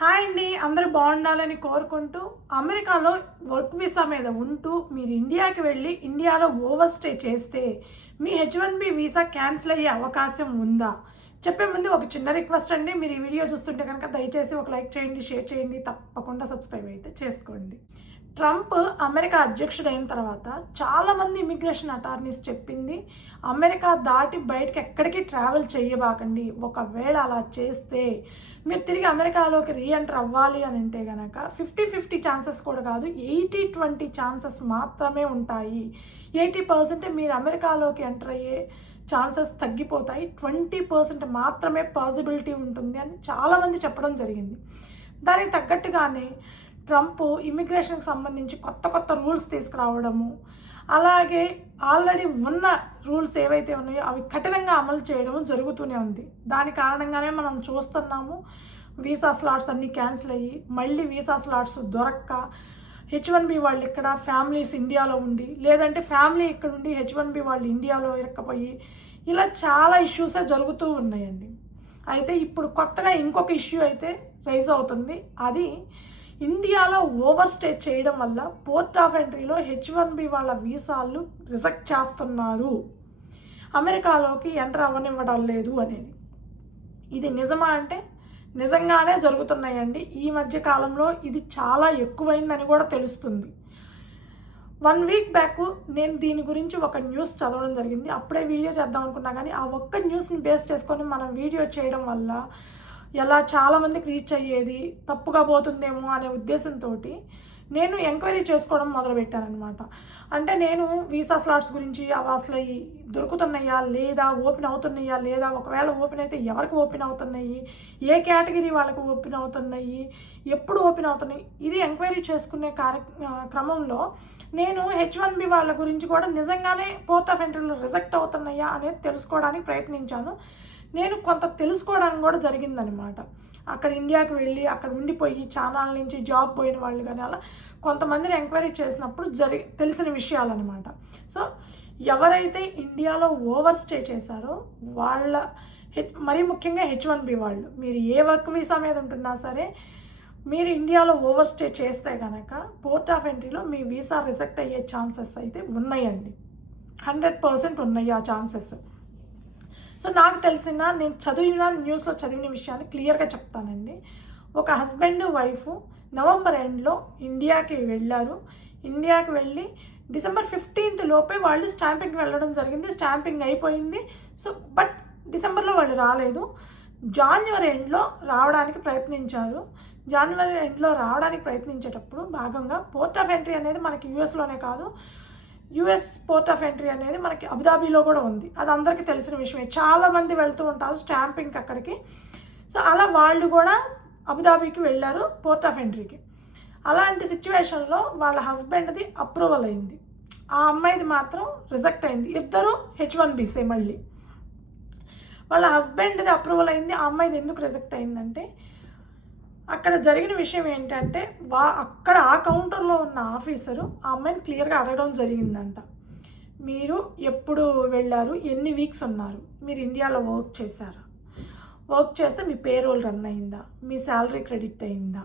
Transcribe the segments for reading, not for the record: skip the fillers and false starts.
Hi అండి, అందరూ బాగుండాలని కోరుకుంటూ అమెరికాలో వర్క్ వీసా మీద ఉంటూ మీరు ఇండియాకి వెళ్ళి ఇండియాలో ఓవర్ స్టే చేస్తే మీ H1B వీసా క్యాన్సిల్ అయ్యే అవకాశం ఉందా? చెప్పే ముందు ఒక చిన్న రిక్వెస్ట్ అండి. మీరు ఈ వీడియో చూస్తుంటే కనుక దయచేసి ఒక లైక్ చేయండి, షేర్ చేయండి, తప్పకుండా సబ్స్క్రైబ్ అయితే చేసుకోండి. ట్రంప్ అమెరికా అధ్యక్షుడైన తర్వాత చాలామంది ఇమిగ్రేషన్ అటార్నీస్ చెప్పింది, అమెరికా దాటి బయటకి ఎక్కడికి ట్రావెల్ చేయబాకండి. ఒకవేళ అలా చేస్తే మీరు తిరిగి అమెరికాలోకి రీఎంటర్ అవ్వాలి అని అంటే కనుక 50-50 ఛాన్సెస్ కూడా కాదు, 80-20 ఛాన్సెస్ మాత్రమే ఉంటాయి. 80% మీరు అమెరికాలోకి ఎంటర్ అయ్యే ఛాన్సెస్ తగ్గిపోతాయి, 20% మాత్రమే పాసిబిలిటీ ఉంటుంది అని చాలామంది చెప్పడం జరిగింది. దానికి తగ్గట్టుగానే ట్రంప్ ఇమిగ్రేషన్కి సంబంధించి కొత్త రూల్స్ తీసుకురావడము, అలాగే ఆల్రెడీ ఉన్న రూల్స్ ఏవైతే ఉన్నాయో అవి కఠినంగా అమలు చేయడము జరుగుతూనే ఉంది. దాని కారణంగానే మనం చూస్తున్నాము వీసా స్లాట్స్ అన్నీ క్యాన్సిల్ అయ్యి మళ్ళీ వీసా స్లాట్స్ దొరక్క H1B వాళ్ళు ఇక్కడ ఫ్యామిలీస్ ఇండియాలో ఉండి, లేదంటే ఫ్యామిలీ ఇక్కడ ఉండి H1B వాళ్ళు ఇండియాలో ఇరక్కపోయి, ఇలా చాలా ఇష్యూసే జరుగుతూ ఉన్నాయండి. అయితే ఇప్పుడు కొత్తగా ఇంకొక ఇష్యూ అయితే రైజ్ అవుతుంది. అది ఇండియాలో ఓవర్ స్టే చేయడం వల్ల పోర్ట్ ఆఫ్ ఎంట్రీలో H1B వాళ్ళ వీసాలు రిజెక్ట్ చేస్తున్నారు, అమెరికాలోకి ఎంటర్ అవ్వనివ్వడం లేదు అనేది. ఇది నిజమా అంటే నిజంగానే జరుగుతున్నాయండి. ఈ మధ్య కాలంలో ఇది చాలా ఎక్కువైందని కూడా తెలుస్తుంది. 1 వీక్ బ్యాక్ నేను దీని గురించి ఒక న్యూస్ చదవడం జరిగింది. అప్పుడే వీడియో చేద్దాం అనుకున్నా, కానీ ఆ ఒక్క న్యూస్ని బేస్ చేసుకొని మనం వీడియో చేయడం వల్ల ఎలా చాలామందికి రీచ్ అయ్యేది తప్పుగా పోతుందేమో అనే ఉద్దేశంతో నేను ఎంక్వైరీ చేసుకోవడం మొదలుపెట్టానమాట. అంటే నేను వీసా స్లాట్స్ గురించి అవి అసలు దొరుకుతున్నాయా లేదా, ఓపెన్ అవుతున్నాయా లేదా, ఒకవేళ ఓపెన్ అయితే ఎవరికి ఓపెన్ అవుతున్నాయి, ఏ కేటగిరీ వాళ్ళకి ఓపెన్ అవుతున్నాయి, ఎప్పుడు ఓపెన్ అవుతున్నాయి, ఇది ఎంక్వైరీ చేసుకునే క్రమంలో నేను H1B వాళ్ళ గురించి కూడా నిజంగానే పోర్ట్ ఆఫ్ ఎంట్రీలో రిజెక్ట్ అవుతున్నాయా అనేది తెలుసుకోవడానికి ప్రయత్నించాను. నేను కొంత తెలుసుకోవడానికి కూడా జరిగిందనమాట. అక్కడ ఇండియాకి వెళ్ళి అక్కడ ఉండిపోయి ఛానల్ నుంచి జాబ్ పోయిన వాళ్ళు కానీ అలా కొంతమందిని ఎంక్వైరీ చేసినప్పుడు తెలిసిన విషయాలన్నమాట. సో ఎవరైతే ఇండియాలో ఓవర్ స్టే చేశారో వాళ్ళ మరీ ముఖ్యంగా H1B వాళ్ళు, మీరు ఏ వర్క్ వీసా మీద ఉంటున్నా సరే మీరు ఇండియాలో ఓవర్ స్టే చేస్తే కనుక పోర్ట్ ఆఫ్ ఎంట్రీలో మీ వీసా రిజెక్ట్ అయ్యే ఛాన్సెస్ అయితే ఉన్నాయండి. 100% ఉన్నాయి ఆ ఛాన్సెస్. సో నాకు తెలిసిన, నేను చదివిన న్యూస్లో చదివిన విషయాన్ని క్లియర్గా చెప్తానండి. ఒక హస్బెండ్ వైఫ్ నవంబర్ ఎండ్లో ఇండియాకి వెళ్ళారు. ఇండియాకి వెళ్ళి డిసెంబర్ 15th లోపే వాళ్ళు స్టాంపింగ్కి వెళ్ళడం జరిగింది. స్టాంపింగ్ అయిపోయింది. సో బట్ డిసెంబర్లో వాళ్ళు రాలేదు. జాన్వరి ఎండ్లో రావడానికి ప్రయత్నించారు. జాన్వరి ఎండ్లో రావడానికి ప్రయత్నించేటప్పుడు భాగంగా పోర్ట్ ఆఫ్ ఎంట్రీ అనేది మనకి యూఎస్లోనే కాదు, యుఎస్ పోర్ట్ ఆఫ్ ఎంట్రీ అనేది మనకి అబుదాబీలో కూడా ఉంది. అది అందరికీ తెలిసిన విషయమే. చాలామంది వెళ్తూ ఉంటారు స్టాంపింగ్కి అక్కడికి. సో అలా వాళ్ళు కూడా అబుదాబీకి వెళ్ళారు పోర్ట్ ఆఫ్ ఎంట్రీకి. అలాంటి సిచ్యువేషన్లో వాళ్ళ హస్బెండ్ది అప్రూవల్ అయింది, ఆ అమ్మాయిది మాత్రం రిజెక్ట్ అయింది. ఇద్దరు H1Bసే. మళ్ళీ వాళ్ళ హస్బెండ్ది అప్రూవల్ అయింది, ఆ అమ్మాయిది ఎందుకు రిజెక్ట్ అయిందంటే అక్కడ జరిగిన విషయం ఏంటంటే అక్కడ ఆ కౌంటర్లో ఉన్న ఆఫీసరు ఆ అమ్మాయిని క్లియర్గా అడగడం జరిగిందంట, మీరు ఎప్పుడు వెళ్ళారు, ఎన్ని వీక్స్ ఉన్నారు, మీరు ఇండియాలో వర్క్ చేశారా, వర్క్ చేస్తే మీ పేరోల్ రన్ అయిందా, మీ శాలరీ క్రెడిట్ అయిందా.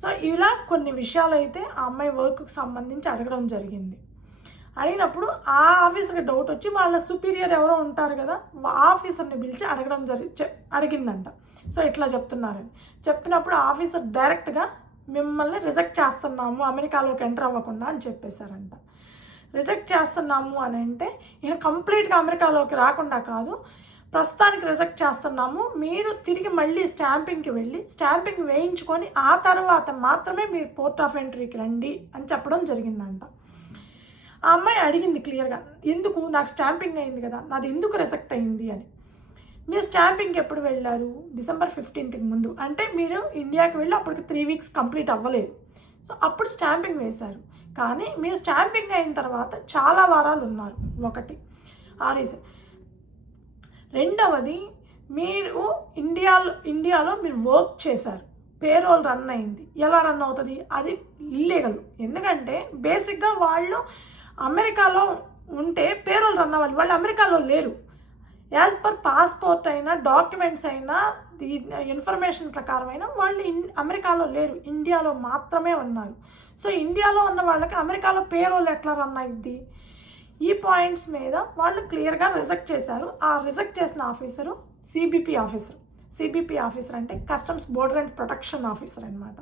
సో ఇలా కొన్ని విషయాలు అయితే ఆ అమ్మాయి వర్క్కి సంబంధించి అడగడం జరిగింది. అడిగినప్పుడు ఆ ఆఫీసర్కి డౌట్ వచ్చి వాళ్ళ సుపీరియర్ ఎవరో ఉంటారు కదా, ఆఫీసర్ని పిలిచి అడగడం అడిగిందంట. సో ఇట్లా చెప్తున్నారని చెప్పినప్పుడు ఆఫీసర్ డైరెక్ట్గా మిమ్మల్ని రిజెక్ట్ చేస్తున్నాము, అమెరికాలోకి ఎంటర్ అవ్వకుండా అని చెప్పేశారంట. రిజెక్ట్ చేస్తున్నాము అని అంటే ఈయన కంప్లీట్గా అమెరికాలోకి రాకుండా కాదు, ప్రస్తుతానికి రిజెక్ట్ చేస్తున్నాము, మీరు తిరిగి మళ్ళీ స్టాంపింగ్కి వెళ్ళి స్టాంపింగ్ వేయించుకొని ఆ తర్వాత మాత్రమే మీరు పోర్ట్ ఆఫ్ ఎంట్రీకి రండి అని చెప్పడం జరిగిందంట. ఆ అమ్మాయి అడిగింది క్లియర్గా, ఎందుకు, నాకు స్టాంపింగ్ అయింది కదా, నాది ఎందుకు రిజెక్ట్ అయింది అని. మీరు స్టాంపింగ్కి ఎప్పుడు వెళ్ళారు, డిసెంబర్ 15th ముందు, అంటే మీరు ఇండియాకి వెళ్ళి అప్పటికి 3 వీక్స్ కంప్లీట్ అవ్వలేదు. సో అప్పుడు స్టాంపింగ్ వేశారు. కానీ మీరు స్టాంపింగ్ అయిన తర్వాత చాలా వారాలు ఉన్నారు, ఒకటి ఆ రీజన్. రెండవది, మీరు ఇండియాలో మీరు వర్క్ చేశారు, పేరోల్ రన్ అయింది. ఎలా రన్ అవుతుంది, అది ఇల్లీగల్. ఎందుకంటే బేసిక్గా వాళ్ళు అమెరికాలో ఉంటే పేరోల్ రన్ అవ్వాలి, వాళ్ళు అమెరికాలో లేరు. యాజ్ పర్ పాస్పోర్ట్ అయినా డాక్యుమెంట్స్ అయినా ఇన్ఫర్మేషన్ ప్రకారం అయినా వాళ్ళు అమెరికాలో లేరు, ఇండియాలో మాత్రమే ఉన్నారు. సో ఇండియాలో ఉన్న వాళ్ళకి అమెరికాలో పేరోల్ ఎట్లా రన్ అయ్యిద్ది? ఈ పాయింట్స్ మీద వాళ్ళు క్లియర్గా రిజెక్ట్ చేశారు. ఆ రిజెక్ట్ చేసిన officer CBP officer. CBP officer అంటే customs border and protection officer అనమాట.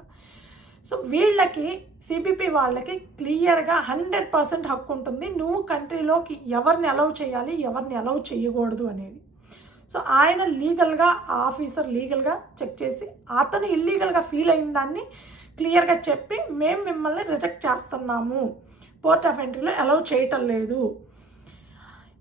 సో వీళ్ళకి సిబిపి వాళ్ళకి క్లియర్గా 100% హక్కు ఉంటుంది నువ్వు కంట్రీలోకి ఎవరిని అలౌ చేయాలి, ఎవరిని అలౌ చేయకూడదు అనేది. సో ఆయన లీగల్గా, ఆఫీసర్ లీగల్గా చెక్ చేసి అతను ఇల్లీగల్గా ఫీల్ అయిన దాన్ని క్లియర్గా చెప్పి మేము మిమ్మల్ని రిజెక్ట్ చేస్తున్నాము, పోర్ట్ ఆఫ్ ఎంట్రీలో అలౌ చేయటం లేదు,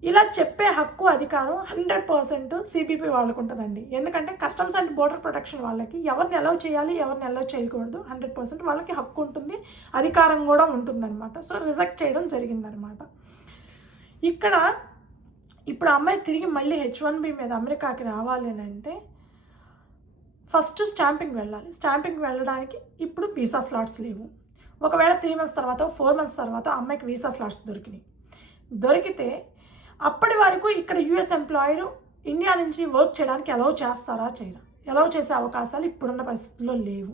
ఇలా చెప్పే హక్కు అధికారం 100% సిబిపి వాళ్ళకు ఉంటుందండి. ఎందుకంటే కస్టమ్స్ అండ్ బోర్డర్ ప్రొటెక్షన్ వాళ్ళకి ఎవరిని అలౌ చేయాలి, ఎవరిని అలౌ చేయకూడదు 100% వాళ్ళకి హక్కు ఉంటుంది, అధికారం కూడా ఉంటుందన్నమాట. సో రిజెక్ట్ చేయడం జరిగిందనమాట. ఇక్కడ ఇప్పుడు అమ్మాయి తిరిగి మళ్ళీ H1B మీద అమెరికాకి రావాలి అని అంటే ఫస్ట్ స్టాంపింగ్ వెళ్ళాలి. స్టాంపింగ్ వెళ్ళడానికి ఇప్పుడు వీసా స్లాట్స్ లేవు. ఒకవేళ 3 months తర్వాత 4 months తర్వాత అమ్మాయికి వీసా స్లాట్స్ దొరికితే అప్పటి వరకు ఇక్కడ యూఎస్ ఎంప్లాయర్ ఇండియా నుంచి వర్క్ చేయడానికి అలౌ చేస్తారా చేయరా? అలౌ చేసే అవకాశాలు ఇప్పుడున్న పరిస్థితుల్లో లేవు.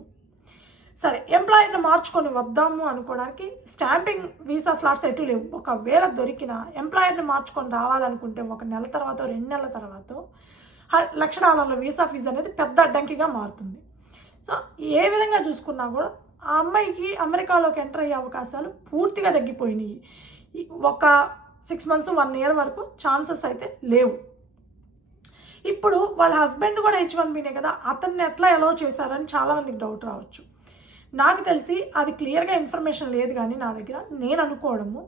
సరే, ఎంప్లాయర్ని మార్చుకొని వద్దాము అనుకోవడానికి స్టాంపింగ్ వీసా స్లాట్స్ ఎటు లేవు. ఒకవేళ దొరికిన ఎంప్లాయర్ని మార్చుకొని రావాలనుకుంటే 1 నెల తర్వాత 2 నెలల తర్వాత $1,00,000 వీసా ఫీజు అనేది పెద్ద అడ్డంకిగా మారుతుంది. సో ఏ విధంగా చూసుకున్నా కూడా ఆ అమ్మాయికి అమెరికాలోకి ఎంటర్ అయ్యే అవకాశాలు పూర్తిగా తగ్గిపోయినాయి. ఒక 6 months 1 year వరకు ఛాన్సెస్ అయితే లేవు. ఇప్పుడు వాళ్ళ హస్బెండ్ కూడా H1Bనే కదా, అతన్ని ఎట్లా అలౌ చేశారని చాలామందికి డౌట్ రావచ్చు. నాకు తెలిసి అది క్లియర్గా ఇన్ఫర్మేషన్ లేదు, కానీ నా దగ్గర నేను అనుకోవడము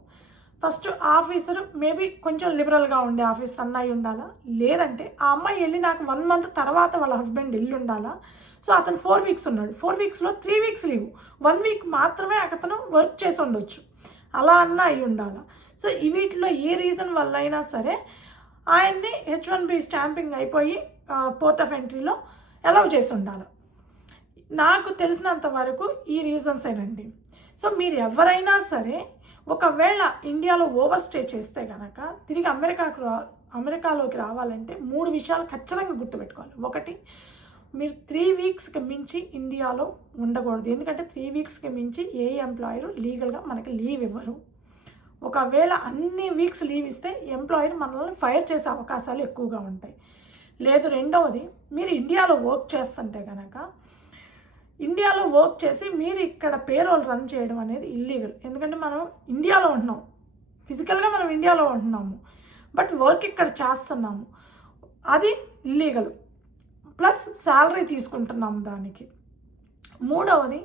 ఫస్ట్ ఆఫీసర్ మేబీ కొంచెం లిబరల్గా ఉండే ఆఫీసర్ అన్నయ్యి ఉండాలా, లేదంటే ఆ అమ్మాయి వెళ్ళి నాకు 1 month తర్వాత వాళ్ళ హస్బెండ్ వెళ్ళి ఉండాలా. సో అతను 4 weeks ఉన్నాడు, 4 weeksలో 3 weeks లీవ్, 1 week మాత్రమే అతను వర్క్ చేసి ఉండొచ్చు, అలా అన్న అయి ఉండాలా. సో వీటిలో ఏ రీజన్ వల్ల అయినా సరే ఆయన్ని H1B స్టాంపింగ్ అయిపోయి పోర్ట్ ఆఫ్ ఎంట్రీలో అలౌ చేసి ఉండాలి. నాకు తెలిసినంత వరకు ఈ రీజన్స్ ఏనండి. సో మీరు ఎవరైనా సరే ఒకవేళ ఇండియాలో ఓవర్ స్టే చేస్తే కనుక తిరిగి అమెరికాలోకి రావాలంటే 3 విషయాలు ఖచ్చితంగా గుర్తుపెట్టుకోవాలి. ఒకటి, మీరు 3 weeksకి మించి ఇండియాలో ఉండకూడదు. ఎందుకంటే 3 weeksకి మించి ఏ ఎంప్లాయరు లీగల్గా మనకి లీవ్ ఇవ్వరు. ఒకవేళ అన్ని వీక్స్ లీవ్ ఇస్తే ఎంప్లాయర్ మనల్ని ఫైర్ చేసే అవకాశాలు ఎక్కువగా ఉంటాయి. లేదు, రెండవది, మీరు ఇండియాలో వర్క్ చేస్తుంటే కనుక ఇండియాలో వర్క్ చేసి మీరు ఇక్కడ పేరోల్ రన్ చేయడం అనేది ఇల్లీగల్. ఎందుకంటే మనం ఇండియాలో ఉంటున్నాం, ఫిజికల్గా మనం ఇండియాలో ఉంటున్నాము, బట్ వర్క్ ఇక్కడ చేస్తున్నాము, అది ఇల్లీగల్. ప్లస్ శాలరీ తీసుకుంటున్నాము దానికి. మూడవది,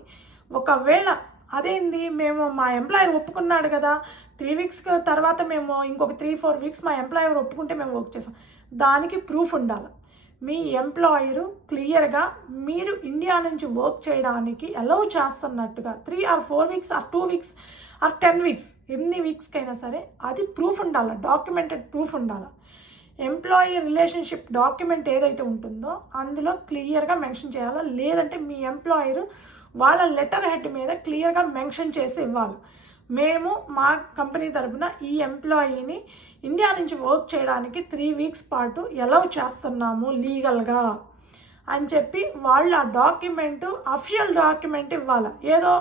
ఒకవేళ అదేంది మేము మా ఎంప్లాయర్ ఒప్పుకున్నాడు కదా, 3 weeks తర్వాత మేము ఇంకొక 3-4 weeks మా ఎంప్లాయర్ ఒప్పుకుంటే మేము వర్క్ చేస్తాం, దానికి ప్రూఫ్ ఉండాలి. మీ ఎంప్లాయరు క్లియర్గా మీరు ఇండియా నుంచి వర్క్ చేయడానికి అలౌ చేస్తున్నట్టుగా 3 or 4 weeks or 2 weeks or 10 weeks ఎన్ని వీక్స్కైనా సరే అది ప్రూఫ్ ఉండాలి, డాక్యుమెంటెడ్ ప్రూఫ్ ఉండాలి. ఎంప్లాయీ రిలేషన్షిప్ డాక్యుమెంట్ ఏదైతే ఉంటుందో అందులో క్లియర్గా మెన్షన్ చేయాలి. లేదంటే మీ ఎంప్లాయరు వాళ్ళ లెటర్ హెడ్ మీద క్లియర్గా మెన్షన్ చేసి ఇవ్వాలి, మేము మా కంపెనీ తరఫున ఈ ఎంప్లాయీని ఇండియా నుంచి వర్క్ చేయడానికి 3 weeks పాటు అలౌ చేస్తున్నాము లీగల్గా అని చెప్పి వాళ్ళు ఆ డాక్యుమెంటు అఫిషియల్ డాక్యుమెంట్ ఇవ్వాలి. ఏదో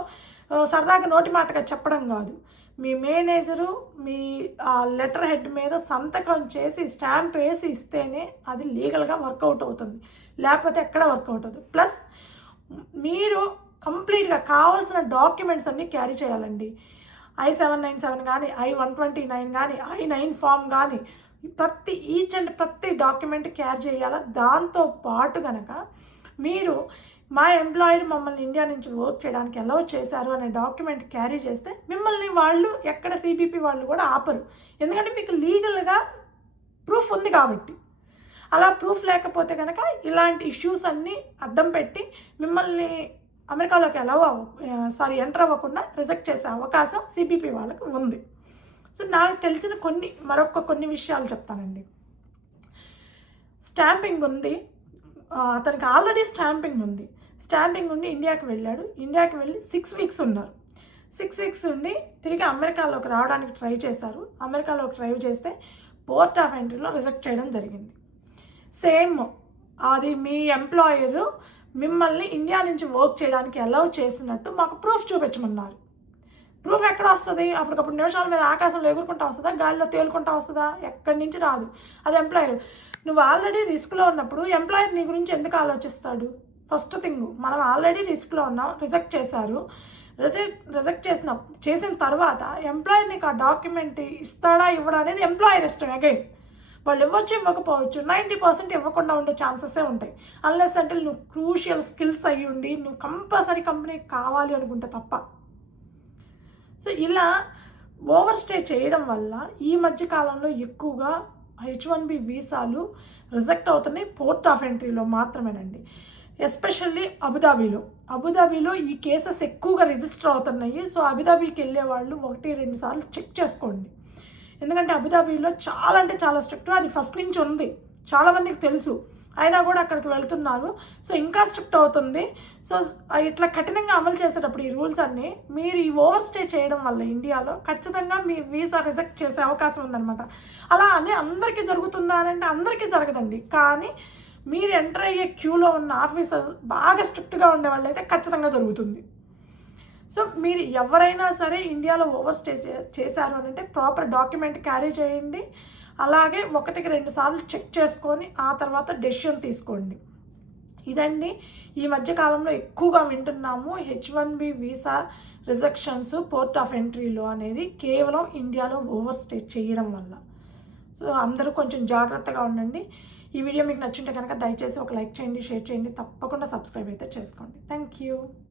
సరదాగా నోటి మాటగా చెప్పడం కాదు. మీ మేనేజరు మీ లెటర్ హెడ్ మీద సంతకం చేసి స్టాంప్ వేసి ఇస్తేనే అది లీగల్గా వర్కౌట్ అవుతుంది, లేకపోతే ఎక్కడ వర్కౌట్ అవుతుంది. ప్లస్ మీరు కంప్లీట్గా కావాల్సిన డాక్యుమెంట్స్ అన్నీ క్యారీ చేయాలండి. I-797 కానీ, I-129 కానీ, I-9 ఫామ్ కానీ, ప్రతి డాక్యుమెంట్ క్యారీ చేయాలా. దాంతో పాటు కనుక మీరు మా ఎంప్లాయర్ మమ్మల్ని ఇండియా నుంచి వర్క్ చేయడానికి అలౌ చేశారు అనే డాక్యుమెంట్ క్యారీ చేస్తే మిమ్మల్ని వాళ్ళు ఎక్కడ సిబిపి వాళ్ళు కూడా ఆపరు, ఎందుకంటే మీకు లీగల్గా ప్రూఫ్ ఉంది కాబట్టి. అలా ప్రూఫ్ లేకపోతే కనుక ఇలాంటి ఇష్యూస్ అన్నీ అడ్డం పెట్టి మిమ్మల్ని అమెరికాలోకి ఎంటర్ అవ్వకుండా రిజెక్ట్ చేసే అవకాశం సిబిపి వాళ్ళకి ఉంది. సో నాకు తెలిసిన కొన్ని విషయాలు చెప్తానండి. స్టాంపింగ్ ఉంది, అతనికి ఆల్రెడీ స్టాంపింగ్ ఉండి ఇండియాకి వెళ్ళాడు. ఇండియాకి వెళ్ళి 6 weeks ఉన్నారు. 6 weeks ఉండి తిరిగి అమెరికాలోకి రావడానికి ట్రై చేశారు. అమెరికాలోకి ట్రై చేస్తే పోర్ట్ ఆఫ్ ఎంట్రీలో రిజెక్ట్ చేయడం జరిగింది. సేమ్ అది మీ ఎంప్లాయరు మిమ్మల్ని ఇండియా నుంచి వర్క్ చేయడానికి అలౌ చేసినట్టు మాకు ప్రూఫ్ చూపించమన్నారు. ప్రూఫ్ ఎక్కడ వస్తుంది? అప్పటికప్పుడు నిమిషాల మీద ఆకాశంలో ఎగురుకుంటా వస్తుందా, గాలిలో తేలుకుంటా వస్తుందా? ఎక్కడి నుంచి రాదు. అది ఎంప్లాయర్. నువ్వు ఆల్రెడీ రిస్క్లో ఉన్నప్పుడు ఎంప్లాయర్ నీ గురించి ఎందుకు ఆలోచిస్తాడు? ఫస్ట్ థింగ్, మనం ఆల్రెడీ రిస్క్లో ఉన్నాం, రిజెక్ట్ చేశారు. రిజెక్ట్ చేసిన తర్వాత ఎంప్లాయర్ నీకు ఆ డాక్యుమెంట్ ఇస్తాడా ఇవ్వడా అనేది ఎంప్లాయర్ ఇష్టం. అగైన్ వాళ్ళు ఇవ్వచ్చు ఇవ్వకపోవచ్చు, 90% ఇవ్వకుండా ఉండే ఛాన్సెసే ఉంటాయి. అన్లెస్ అంటే నువ్వు క్రూషియల్ స్కిల్స్ అయ్యి ఉండి నువ్వు కంపల్సరీ కంపెనీకి కావాలి అనుకుంటే తప్ప. సో ఇలా ఓవర్ స్టే చేయడం వల్ల ఈ మధ్య కాలంలో ఎక్కువగా H1B వీసాలు రిజెక్ట్ అవుతున్నాయి పోర్ట్ ఆఫ్ ఎంట్రీలో మాత్రమేనండి. ఎస్పెషల్లీ అబుదాబీలో ఈ కేసెస్ ఎక్కువగా రిజిస్టర్ అవుతున్నాయి. సో అబుదాబీకి వెళ్ళే వాళ్ళు 1-2 సార్లు చెక్ చేసుకోండి. ఎందుకంటే అబుదాబీలో చాలా అంటే చాలా స్ట్రిక్ట్. అది ఫస్ట్ నుంచి ఉంది, చాలామందికి తెలుసు, అయినా కూడా అక్కడికి వెళ్తున్నారు. సో ఇంకా స్ట్రిక్ట్ అవుతుంది. సో ఇట్లా కఠినంగా అమలు చేసేటప్పుడు ఈ రూల్స్ అన్నీ మీరు ఈ ఓవర్ స్టే చేయడం వల్ల ఇండియాలో ఖచ్చితంగా మీ వీసా రిజెక్ట్ చేసే అవకాశం ఉందన్నమాట. అలా అని అందరికీ జరుగుతుందా అని అంటే అందరికీ జరగదండి. కానీ మీరు ఎంటర్ అయ్యే క్యూలో ఉన్న ఆఫీసర్స్ బాగా స్ట్రిక్ట్గా ఉండే వాళ్ళు అయితే ఖచ్చితంగా జరుగుతుంది. సో మీరు ఎవరైనా సరే ఇండియాలో ఓవర్ స్టే చేశారు అని అంటే ప్రాపర్ డాక్యుమెంట్ క్యారీ చేయండి. అలాగే 1-2 సార్లు చెక్ చేసుకొని ఆ తర్వాత డెసిషన్ తీసుకోండి. ఇదండి ఈ మధ్యకాలంలో ఎక్కువగా వింటున్నాము H1B visa rejections port of ఎంట్రీలో అనేది కేవలం ఇండియాలో ఓవర్ స్టే చేయడం వల్ల. సో అందరూ కొంచెం జాగ్రత్తగా ఉండండి. ఈ వీడియో మీకు నచ్చింటే కనుక దయచేసి ఒక లైక్ చేయండి, షేర్ చేయండి, తప్పకుండా సబ్స్క్రైబ్ అయితే చేసుకోండి. Thank you.